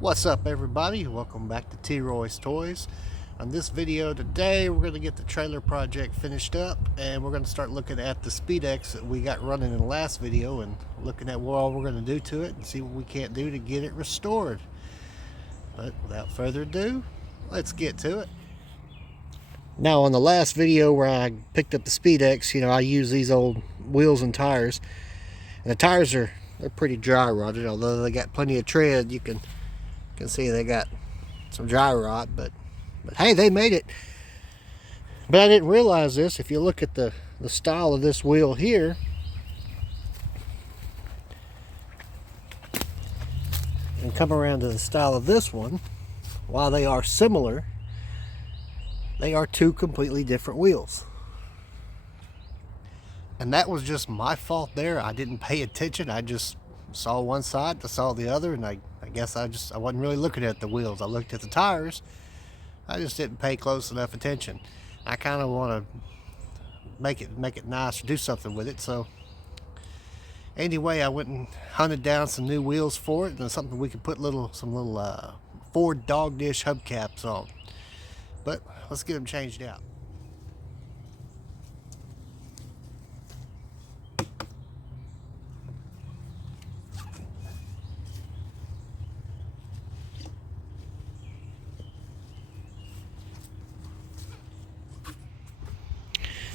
What's up, everybody? Welcome back to T-Roy's Toys. On this video today, we're going to get the trailer project finished up, and we're going to start looking at the Speedex that we got running in the last video and looking at what all we're going to do to it and see what we can't do to get it restored. But without further ado, let's get to it. Now, on the last video where I picked up the Speedex, I use these old wheels and tires, and the tires they're pretty dry rotted. Although they got plenty of tread, you can see they got some dry rot, but hey, they made it. But I didn't realize this. If you look at the style of this wheel here, and come around to the style of this one, while they are similar, they are two completely different wheels. And that was just my fault there. I didn't pay attention. I just saw one side, I saw the other, and I guess I wasn't really looking at the wheels. I looked at the tires. I just didn't pay close enough attention. I kind of want to make it nice or do something with it. So anyway, I went and hunted down some new wheels for it, and something we could put some little Ford dog dish hubcaps on. But let's get them changed out.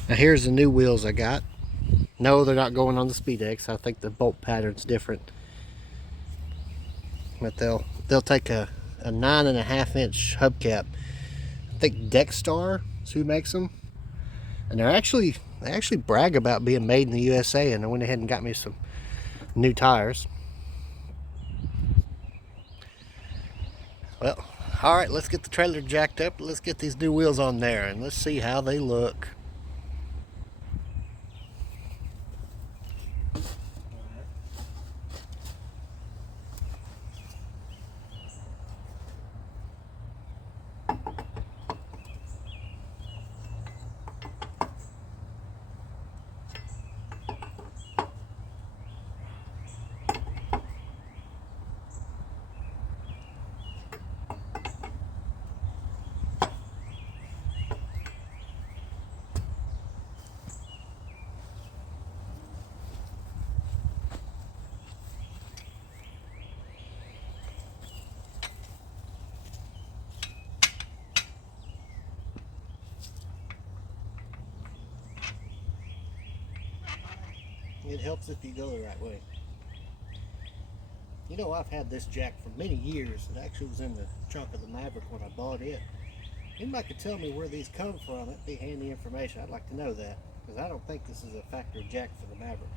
Now here's the new wheels I got. No, they're not going on the Speedex. I think the bolt pattern's different. But they'll take a 9.5-inch hubcap. I think Dexstar is who makes them. And they actually brag about being made in the USA, and I went ahead and got me some new tires. Well, alright, let's get the trailer jacked up. Let's get these new wheels on there and let's see how they look. It helps if you go the right way. I've had this jack for many years. It actually was in the trunk of the Maverick when I bought it. Anybody could tell me where these come from, that'd be handy information. I'd like to know that, because I don't think this is a factory jack for the Maverick.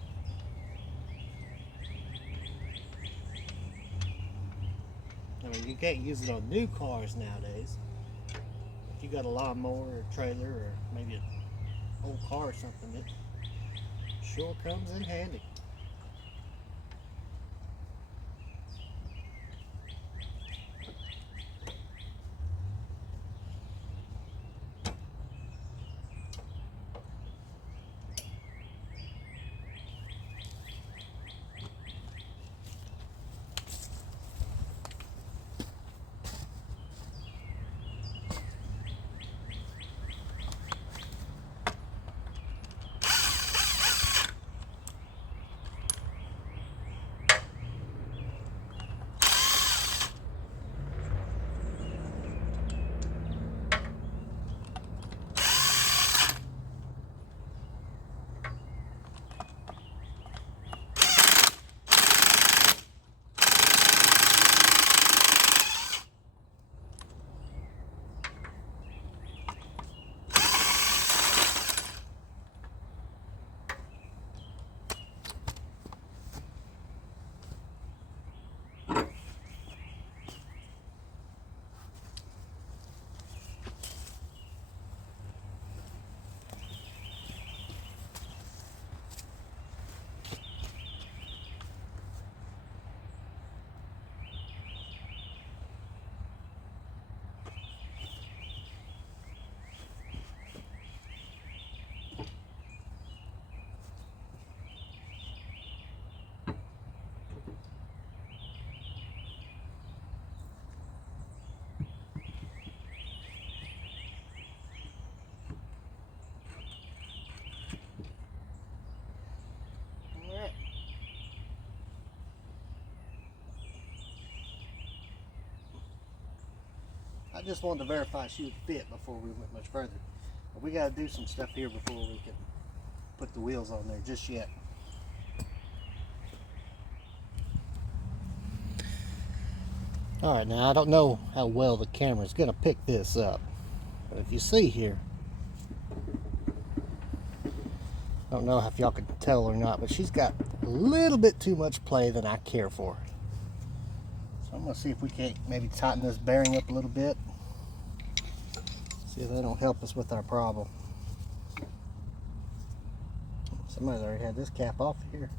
I mean, you can't use it on new cars nowadays. If you got a lawnmower or a trailer or maybe an old car or something, it sure comes in handy. I just wanted to verify she would fit before we went much further. But we got to do some stuff here before we can put the wheels on there just yet. Alright, now I don't know how well the camera's going to pick this up. But if you see here, I don't know if y'all can tell or not, but she's got a little bit too much play than I care for. So I'm going to see if we can't maybe tighten this bearing up a little bit. See if they don't help us with our problem. Somebody's already had this cap off here.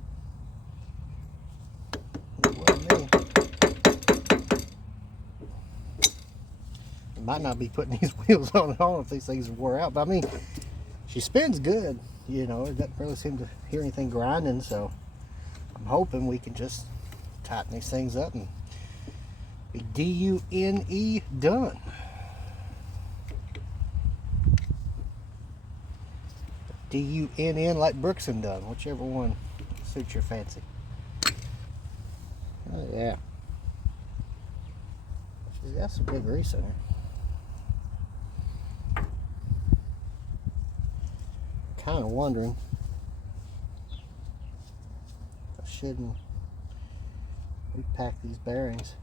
It wasn't me. Might not be putting these wheels on at all if these things wore out, but I mean, she spins good, you know. It doesn't really seem to hear anything grinding, so I'm hoping we can just tighten these things up and be D-U-N-E done. D-U-N-N like Brooks and Dunn, whichever one suits your fancy. Oh yeah, she's got some good grease in her. Kind of wondering if I shouldn't repack these bearings.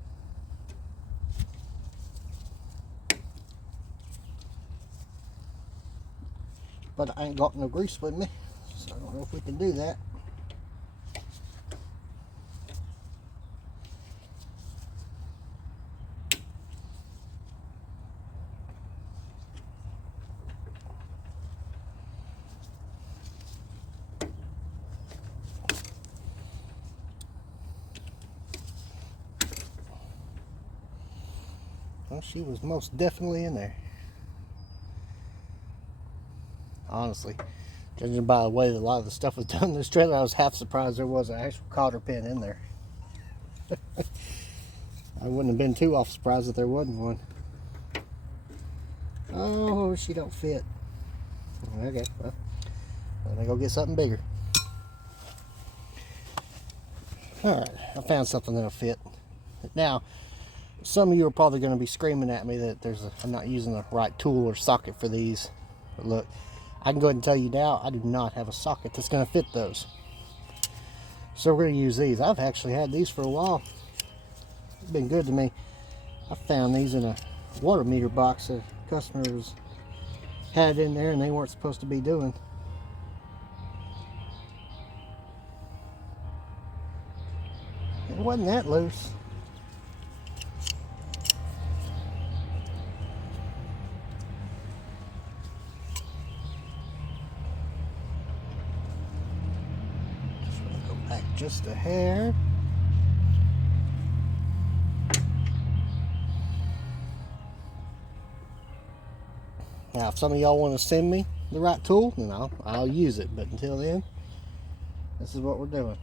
But I ain't got no grease with me, so I don't know if we can do that. Well, she was most definitely in there. Honestly, judging by the way that a lot of the stuff was done in this trailer, I was half surprised there was an actual cotter pin in there. I wouldn't have been too off surprised if there wasn't one. Oh, she don't fit. Okay, well, let me go get something bigger. Alright, I found something that'll fit. Now, some of you are probably going to be screaming at me that I'm not using the right tool or socket for these. But look, I can go ahead and tell you now, I do not have a socket that's going to fit those. So we're going to use these. I've actually had these for a while. It's been good to me. I found these in a water meter box that customers had in there and they weren't supposed to be doing. It wasn't that loose. Just a hair. Now, if some of y'all want to send me the right tool, then I'll use it. But until then, this is what we're doing.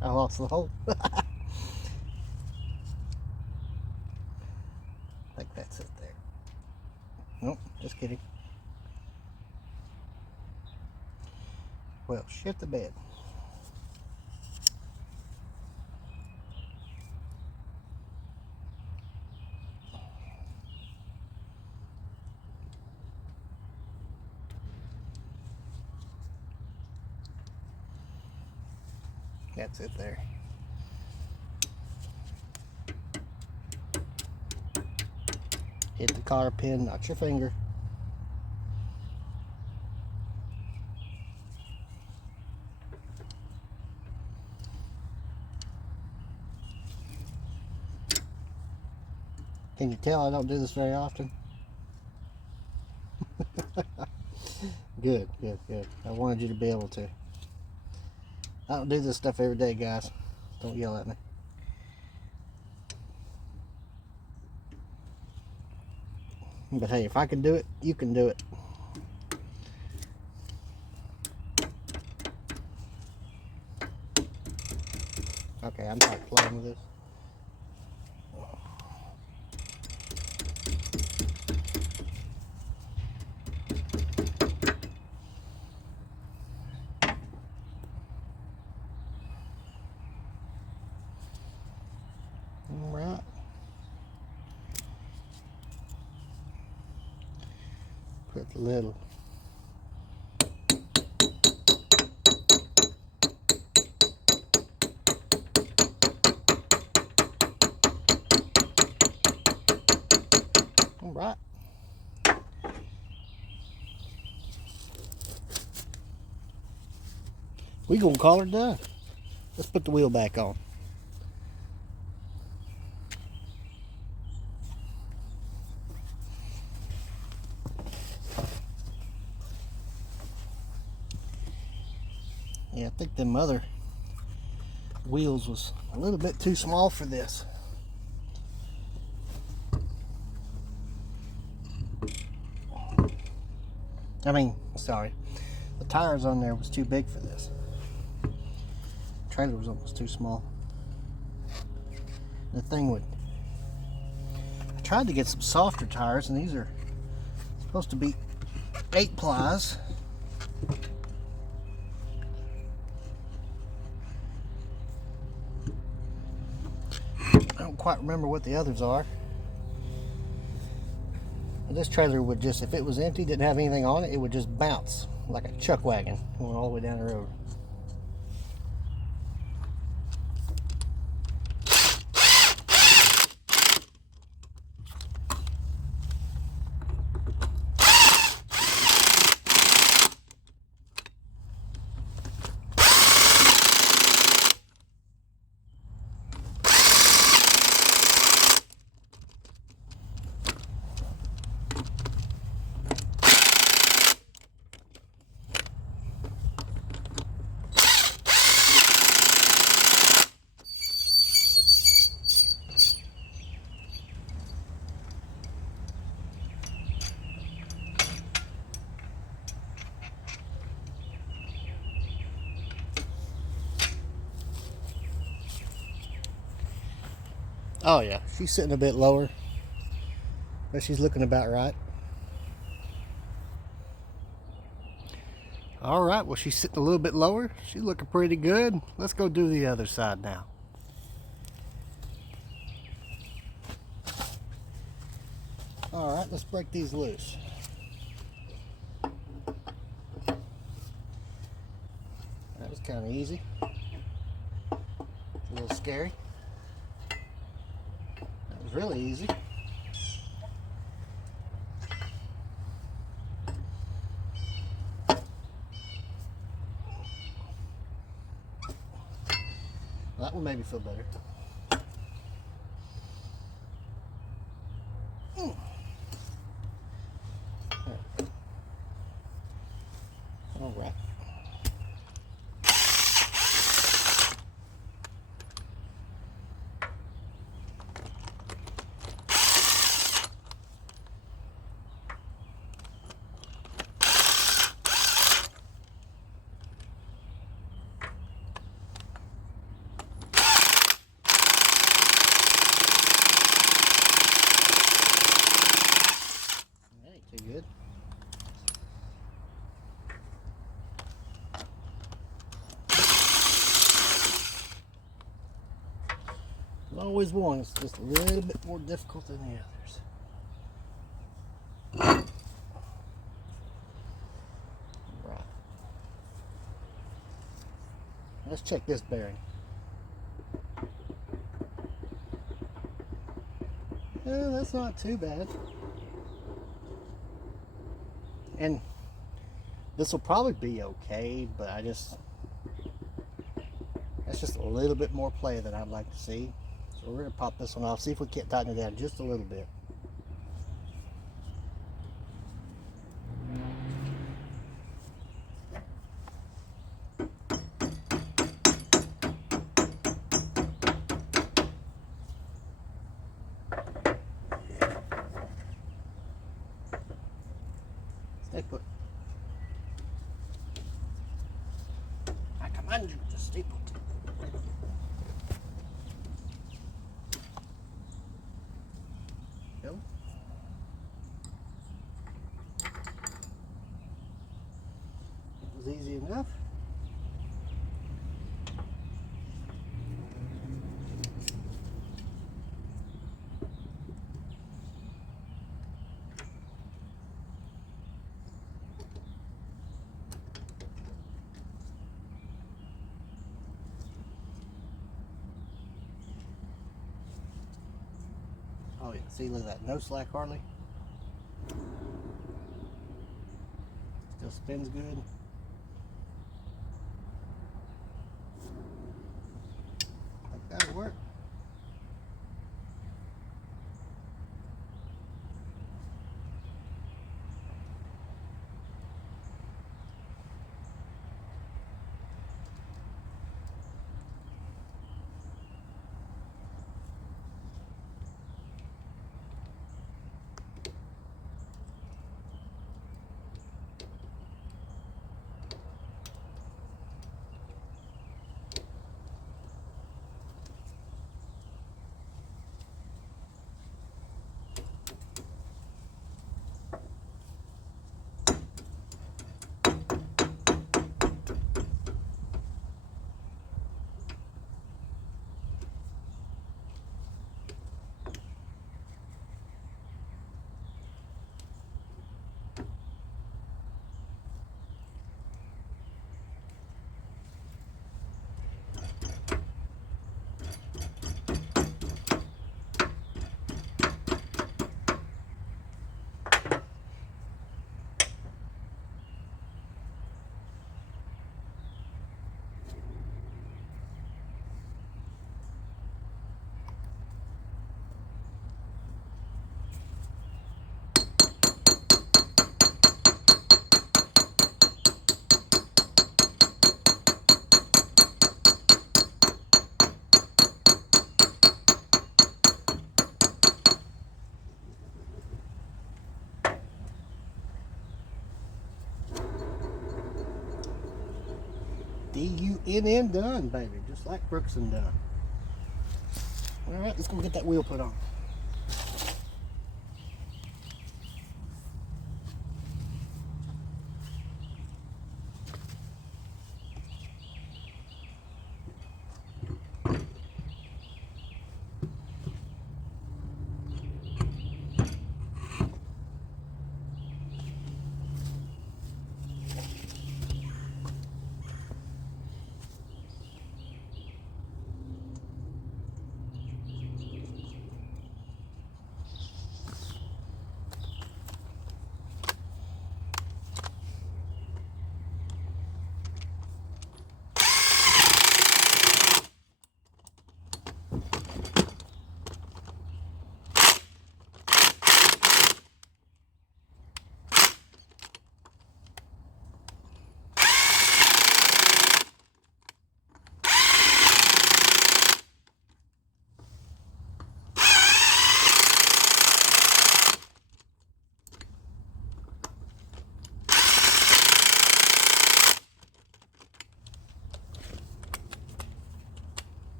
I lost the hole. I think that's it there. Nope, just kidding. Well, shit the bed. That's it there. Hit the cotter pin, not your finger. Can you tell I don't do this very often? Good, good, good. I wanted you to be able to. I don't do this stuff every day, guys. Don't yell at me. But hey, if I can do it, you can do it. Okay, I'm not playing with this. Put a little. All right. We gonna call her done. Let's put the wheel back on. Yeah, I think them other wheels was a little bit too small for this. I mean, sorry, the tires on there was too big for this. The trailer was almost too small. The thing would, I tried to get some softer tires, and these are supposed to be 8-plies. I don't quite remember what the others are. This trailer would just, if it was empty, didn't have anything on it, it would just bounce like a chuck wagon going all the way down the road. Oh yeah, she's sitting a bit lower, but she's looking about right. All right, well, she's sitting a little bit lower. She's looking pretty good. Let's go do the other side now. All right, let's break these loose. That was kind of easy. A little scary. That was really easy. That one made me feel better. All right. Too good. Always one, it's just a little bit more difficult than the others. Right. Let's check this bearing. Yeah, that's not too bad. And this will probably be okay, but that's just a little bit more play that I'd like to see. So we're gonna pop this one off, see if we can't tighten it down just a little bit. Stay put. I command you to stay put. Go. It was easy enough. Oh yeah, see, look at that. No slack hardly. Still spins good. That'll work. D-U-N-N done, baby. Just like Brooks and done. Alright, let's go get that wheel put on.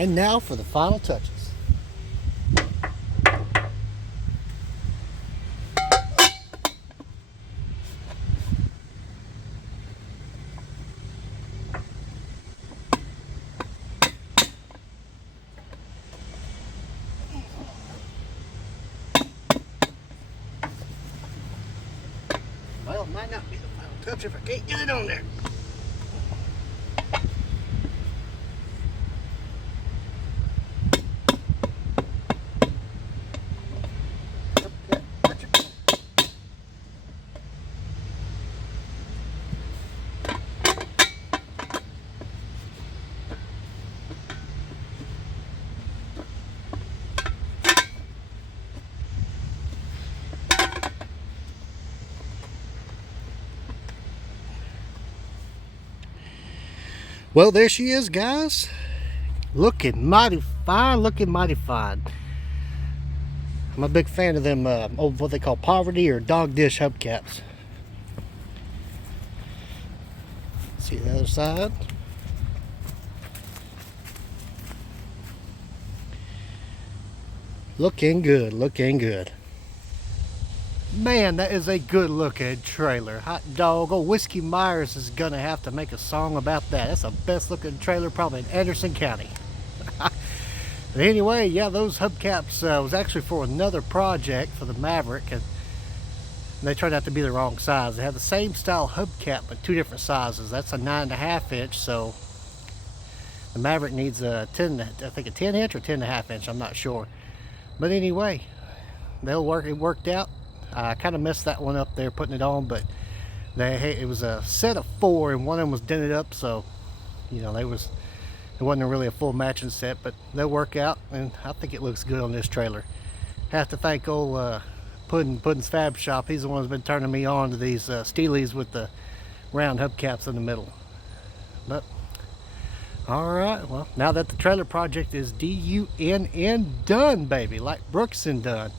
And now for the final touches. Well, it might not be the final touch if I can't get it on there. Well, there she is, guys. Looking mighty fine, looking mighty fine. I'm a big fan of them old, what they call poverty or dog dish hubcaps. See the other side. Looking good, looking good. Man, that is a good looking trailer. Hot dog. Oh, Whiskey Myers is gonna have to make a song about that. That's the best looking trailer probably in Anderson County. But anyway, yeah, those hubcaps was actually for another project for the Maverick, and they turned out to be the wrong size. They have the same style hubcap but two different sizes. That's a 9.5 inch, so The Maverick needs a 10, I think a 10 inch or 10.5 inch, I'm not sure. But anyway, they'll work. It worked out. I kind of messed that one up there putting it on, but it was a set of 4 and one of them was dented up, so you know, it wasn't really a full matching set, but they'll work out, and I think it looks good on this trailer. Have to thank old Puddin's Fab Shop. He's the one who's been turning me on to these Steelies with the round hubcaps in the middle. But alright, well, now that the trailer project is D-U-N-N done, baby, like Brooks and done.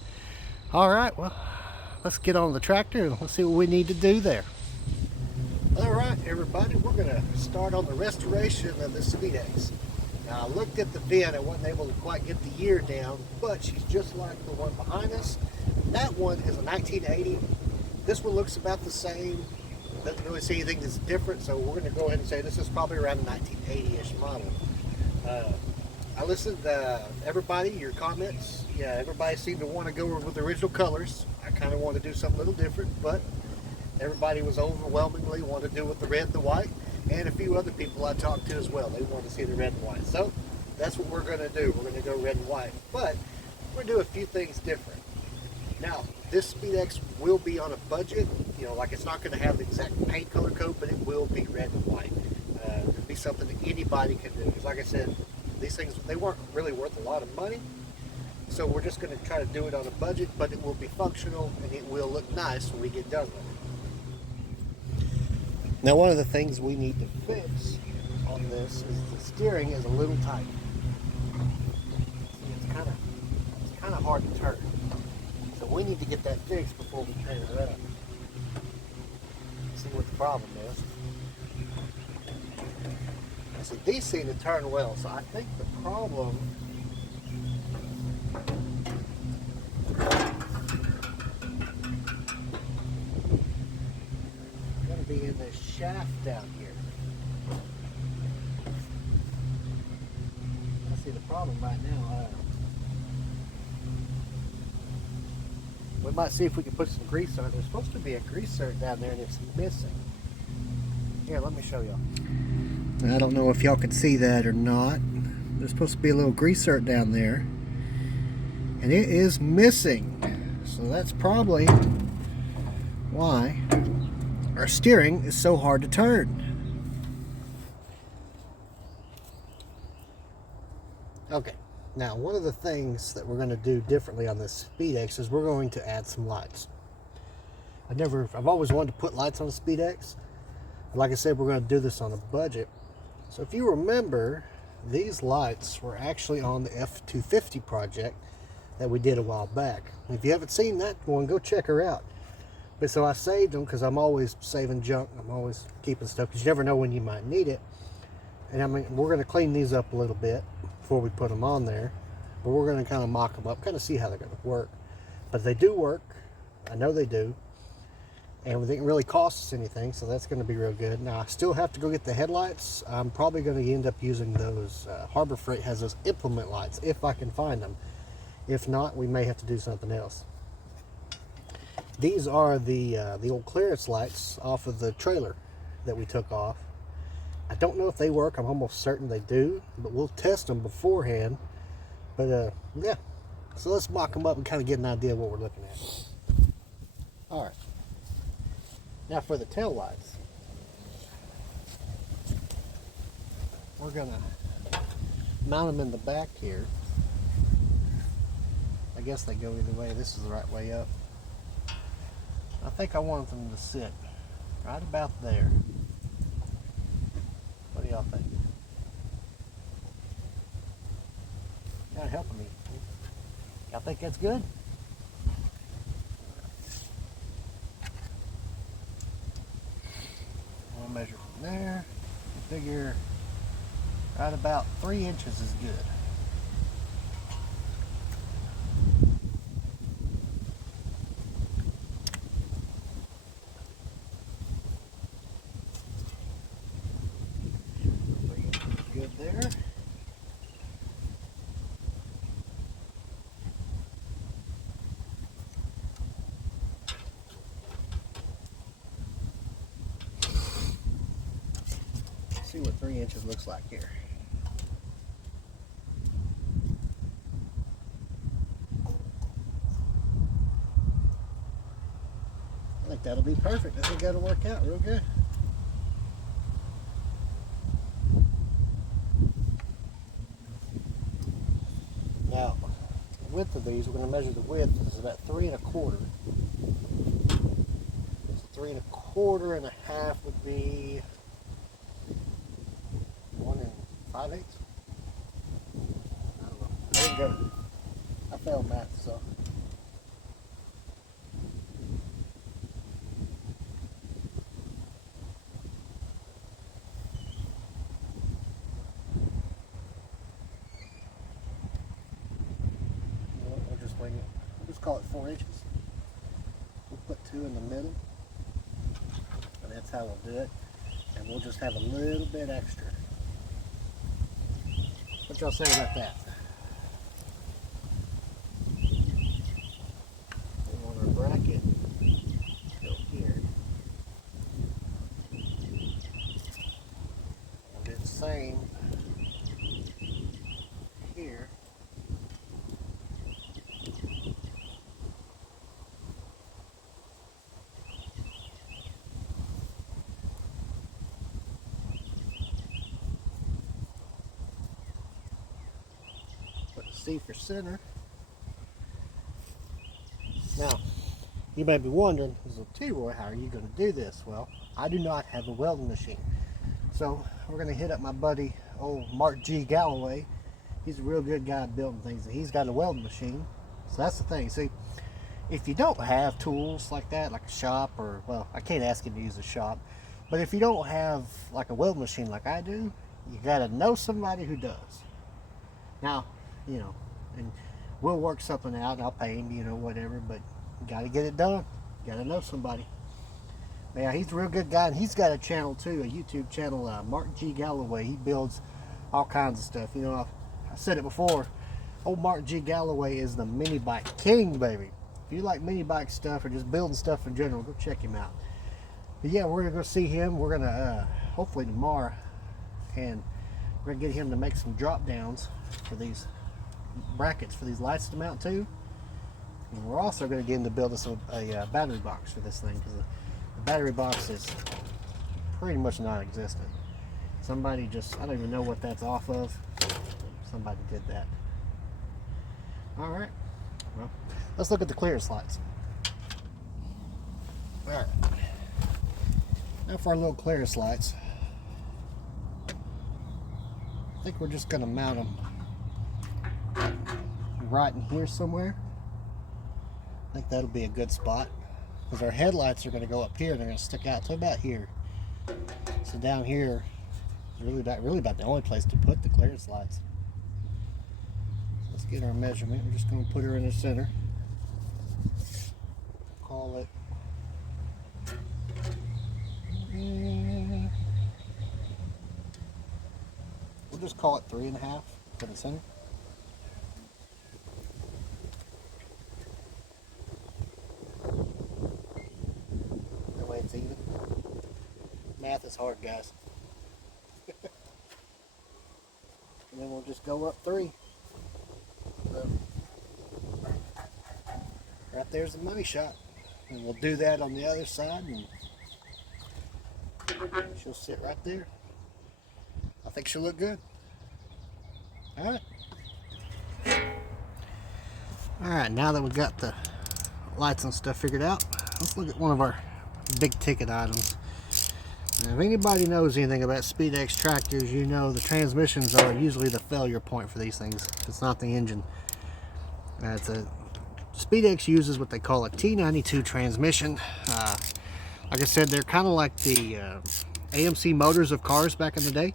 Alright, well, let's get on the tractor and let's see what we need to do there. Alright, everybody, we're going to start on the restoration of the Speedex. Now, I looked at the VIN. I wasn't able to quite get the year down, but she's just like the one behind us. That one is a 1980. This one looks about the same. Doesn't really see anything that's different, so we're going to go ahead and say this is probably around a 1980-ish model. I listened to everybody, your comments. Yeah, everybody seemed to want to go with the original colors. I kind of want to do something a little different, but everybody was overwhelmingly wanted to do with the red and the white, and a few other people I talked to as well. They wanted to see the red and white. So that's what we're going to do. We're going to go red and white, but we're going to do a few things different. Now, this Speedex will be on a budget. You know, like it's not going to have the exact paint color code, but it will be red and white. It'll be something that anybody can do. Because like I said, these things, they weren't really worth a lot of money. So we're just going to try to do it on a budget, but it will be functional and it will look nice when we get done with it. Now, one of the things we need to fix on this is the steering is a little tight. It's kind of hard to turn. So we need to get that fixed before we paint it up. See what the problem is. I see these seem to turn well, so I think the problem is going to be in this shaft down here. I see the problem right now. We might see if we can put some grease on it. There's supposed to be a grease cert down there and it's missing. Here, let me show y'all. I don't know if y'all can see that or not. There's supposed to be a little grease cert down there. And it is missing. So that's probably why our steering is so hard to turn. Okay. Now, one of the things that we're going to do differently on this Speedex is we're going to add some lights. I've always wanted to put lights on the Speedex. Like I said, we're going to do this on a budget. So if you remember, these lights were actually on the F250 project that we did a while back. If you haven't seen that one, go check her out. But so I saved them because I'm always saving junk. I'm always keeping stuff because you never know when you might need it. And I mean, we're going to clean these up a little bit before we put them on there, but we're going to kind of mock them up, kind of see how they're going to work. But they do work. I know they do. And it didn't really cost us anything, so that's going to be real good. Now, I still have to go get the headlights. I'm probably going to end up using those. Harbor Freight has those implement lights, if I can find them. If not, we may have to do something else. These are the old clearance lights off of the trailer that we took off. I don't know if they work. I'm almost certain they do, but we'll test them beforehand. But yeah, so let's mock them up and kind of get an idea of what we're looking at. All right. Now for the tail lights, we're gonna mount them in the back here. I guess they go either way. This is the right way up. I think I want them to sit right about there. What do y'all think? You're not helping me. Y'all think that's good? I'll measure from there. Figure right about 3 inches is good. Good there. See what 3 inches looks like here. think that'll be perfect. I think that'll work out real good. Now, the width of these, we're going to measure the width. This is about 3 1/4. So 3 1/4 and a half would be 1 5/8. I don't know. I didn't go. I failed math, so. We'll just wing it. We'll just call it 4 inches. We'll put 2 in the middle, and that's how we'll do it. And we'll just have a little bit extra. What y'all say about that? We want our bracket go here. We'll do the same here. C for center. Now, you may be wondering, T-Roy, how are you going to do this? Well, I do not have a welding machine. So, we're going to hit up my buddy, old Mark G Galloway. He's a real good guy at building things. He's got a welding machine. So that's the thing. See, if you don't have tools like that, like a shop, or, well, I can't ask him to use a shop, but if you don't have like a welding machine like I do, you got to know somebody who does. Now, you know, and we'll work something out and I'll pay him, you know, whatever, but you got to get it done. You got to know somebody. But yeah, he's a real good guy, and he's got a channel too, a YouTube channel, Mark G Galloway. He builds all kinds of stuff. You know, I said it before, old Mark G Galloway is the mini bike king, baby. If you like mini bike stuff or just building stuff in general, go check him out. But yeah, we're going to go see him. We're going to, hopefully tomorrow, and we're going to get him to make some drop downs for these brackets for these lights to mount to. And we're also going to get him to build us a battery box for this thing, because the battery box is pretty much non-existent. Somebody just, I don't even know what that's off of. Somebody did that. Alright, well, let's look at the clearance lights. Alright, now for our little clearance lights, I think we're just going to mount them right in here somewhere. I think that'll be a good spot, because our headlights are going to go up here and they're going to stick out to about here. So down here is really about the only place to put the clearance lights. So let's get our measurement. We're just going to put her in the center. Call it. We'll just call it 3 1/2 for the center. That way it's even. Math is hard, guys. And then we'll just go up 3. So, right there's the money shot. And we'll do that on the other side, and she'll sit right there. I think she'll look good. Alright. Alright, now that we've got the lights and stuff figured out, let's look at one of our big ticket items. Now, if anybody knows anything about Speedex tractors, you know the transmissions are usually the failure point for these things. It's not the engine. Speedex uses what they call a T92 transmission. Like I said, they're kind of like the AMC motors of cars back in the day.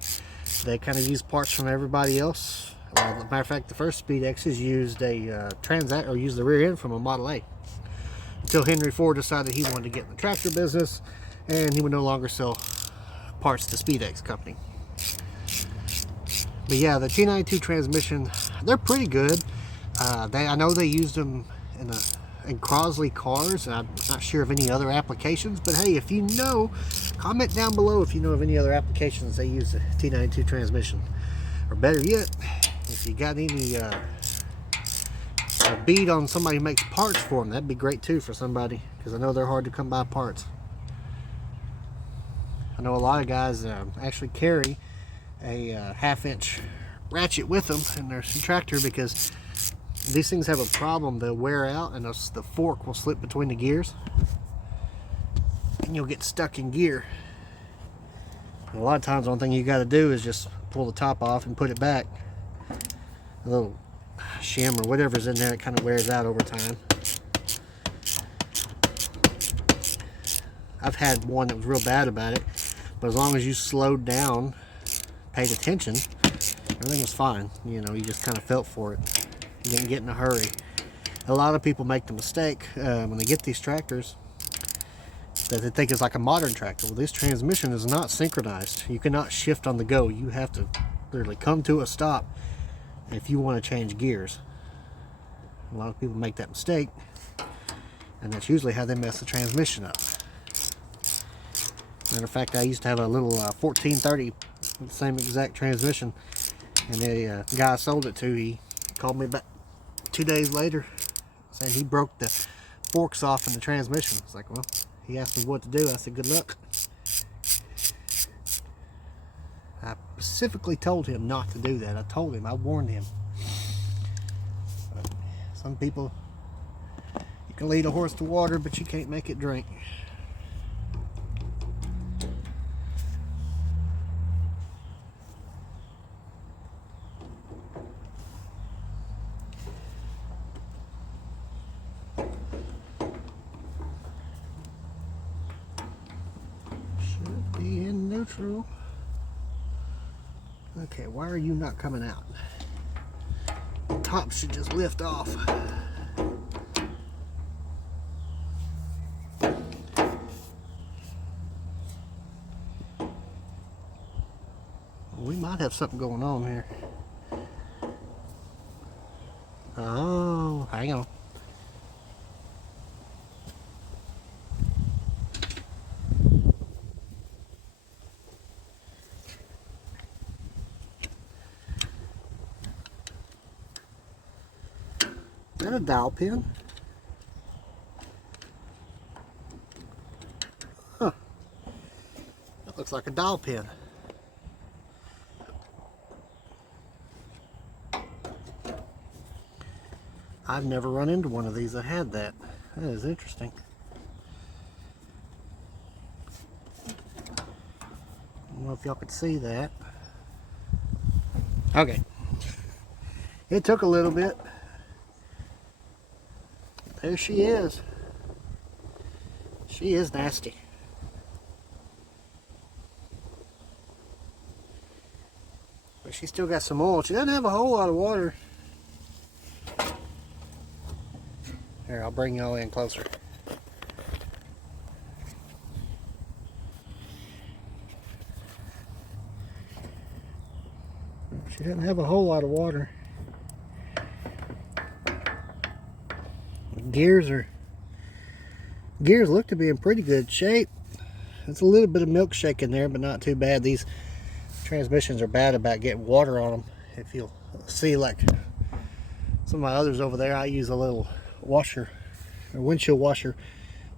They kind of use parts from everybody else. As a matter of fact, the first Speedexes used used the rear end from a Model A, until Henry Ford decided he wanted to get in the tractor business, and he would no longer sell parts to Speedex company. But yeah, the T92 transmission, they're pretty good. I know they used them in Crosley cars, and I'm not sure of any other applications, but hey, if you know, comment down below if you know of any other applications they use the T92 transmission. Or better yet, if you got any a bead on somebody who makes parts for them. That'd be great too for somebody, because I know they're hard to come by parts. I know a lot of guys actually carry a 1/2-inch ratchet with them in their tractor, because these things have a problem. They'll wear out and the fork will slip between the gears and you'll get stuck in gear. And a lot of times the only thing you got to do is just pull the top off and put it back. A little shim or whatever's in there, it kind of wears out over time. I've had one that was real bad about it, but as long as you slowed down, paid attention, everything was fine. You know, you just kind of felt for it. You didn't get in a hurry. A lot of people make the mistake when they get these tractors that they think it's like a modern tractor. Well, this transmission is not synchronized. You cannot shift on the go. You have to literally come to a stop if you want to change gears. A lot of people make that mistake, and that's usually how they mess the transmission up. Matter of fact, I used to have a little 1430, the same exact transmission, and the guy I sold it to, he called me back 2 days later saying he broke the forks off in the transmission. It's like, well, he asked me what to do. I said, good luck. I specifically told him not to do that. I warned him. But some people, you can lead a horse to water, but you can't make it drink. Be in neutral. Okay, why are you not coming out? The top should just lift off. We might have something going on here. Oh, hang on. Is that a dowel pin? Huh. That looks like a dowel pin. I've never run into one of these that had that. That is interesting. I don't know if y'all could see that. Okay. It took a little bit. There she is. She is nasty. But she still got some oil. She doesn't have a whole lot of water. Here, I'll bring y'all in closer. She doesn't have a whole lot of water. Gears look to be in pretty good shape. There's a little bit of milkshake in there, but not too bad. These transmissions are bad about getting water on them. If you'll see, like some of my others over there, I use a little washer, or windshield washer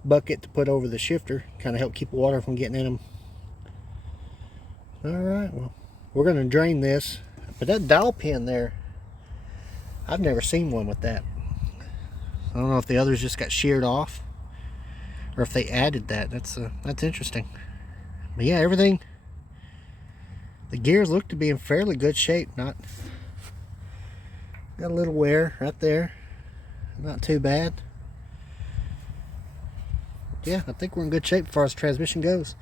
bucket to put over the shifter, kind of help keep water from getting in them. Alright, well, we're going to drain this. But that dowel pin there, I've never seen one with that. I don't know if the others just got sheared off, or if they added that. That's interesting. But yeah, everything, the gears look to be in fairly good shape. Not got a little wear right there, not too bad. Yeah, I think we're in good shape as far as transmission goes.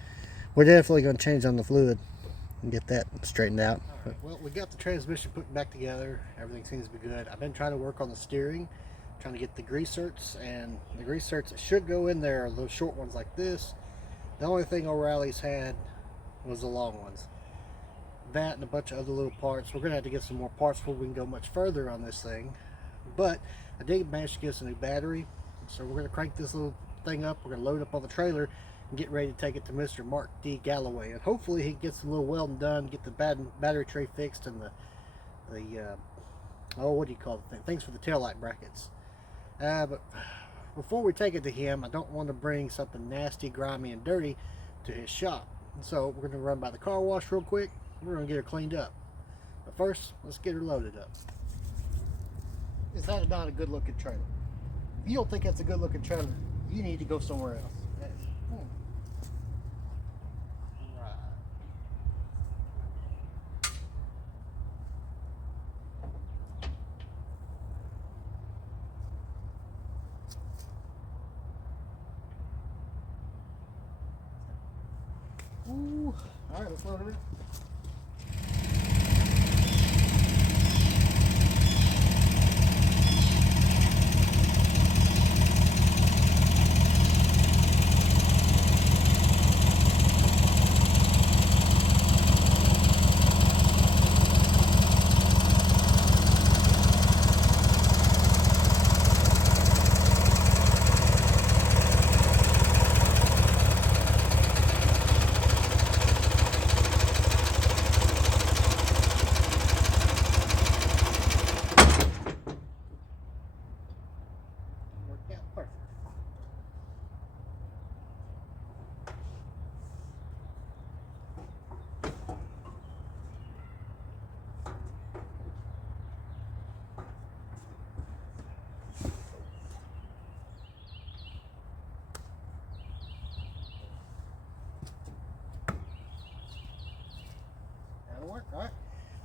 We're definitely going to change on the fluid and get that straightened out. All right, well, we got the transmission put back together. Everything seems to be good. I've been trying to work on the steering, trying to get the grease certs, and the grease certs that should go in there are those short ones like this. The only thing O'Reilly's had was the long ones. That and a bunch of other little parts. We're going to have to get some more parts before we can go much further on this thing. But I did manage to get us a new battery. So we're going to crank this little thing up. We're going to load up on the trailer and get ready to take it to Mr. Mark G Galloway. And hopefully he gets a little welding done, get the battery tray fixed, and the oh, what do you call the thing? Things for the taillight brackets. But before we take it to him, I don't want to bring something nasty, grimy, and dirty to his shop. So we're going to run by the car wash real quick. We're going to get her cleaned up. But first, let's get her loaded up. Is that not a good looking trailer? If you don't think that's a good looking trailer, you need to go somewhere else. Ooh, all right, let's load her in. Worked out perfect. That'll work. All right.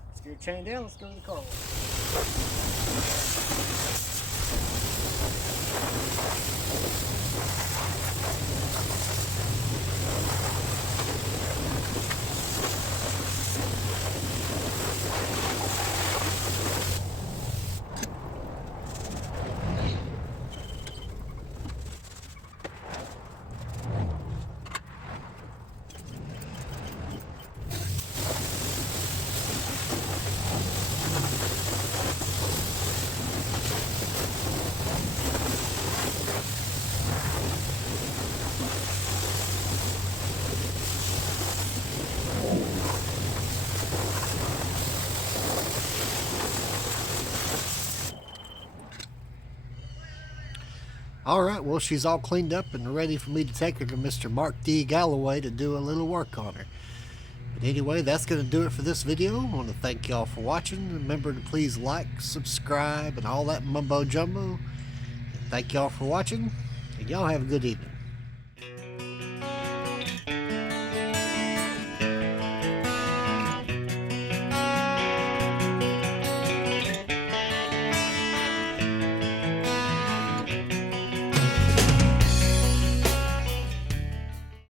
Let's get your chain down. Let's go to the car wash. Alright, well, she's all cleaned up and ready for me to take her to Mr. Mark G Galloway to do a little work on her. But anyway, that's going to do it for this video. I want to thank y'all for watching. Remember to please like, subscribe, and all that mumbo jumbo. Thank y'all for watching, and y'all have a good evening.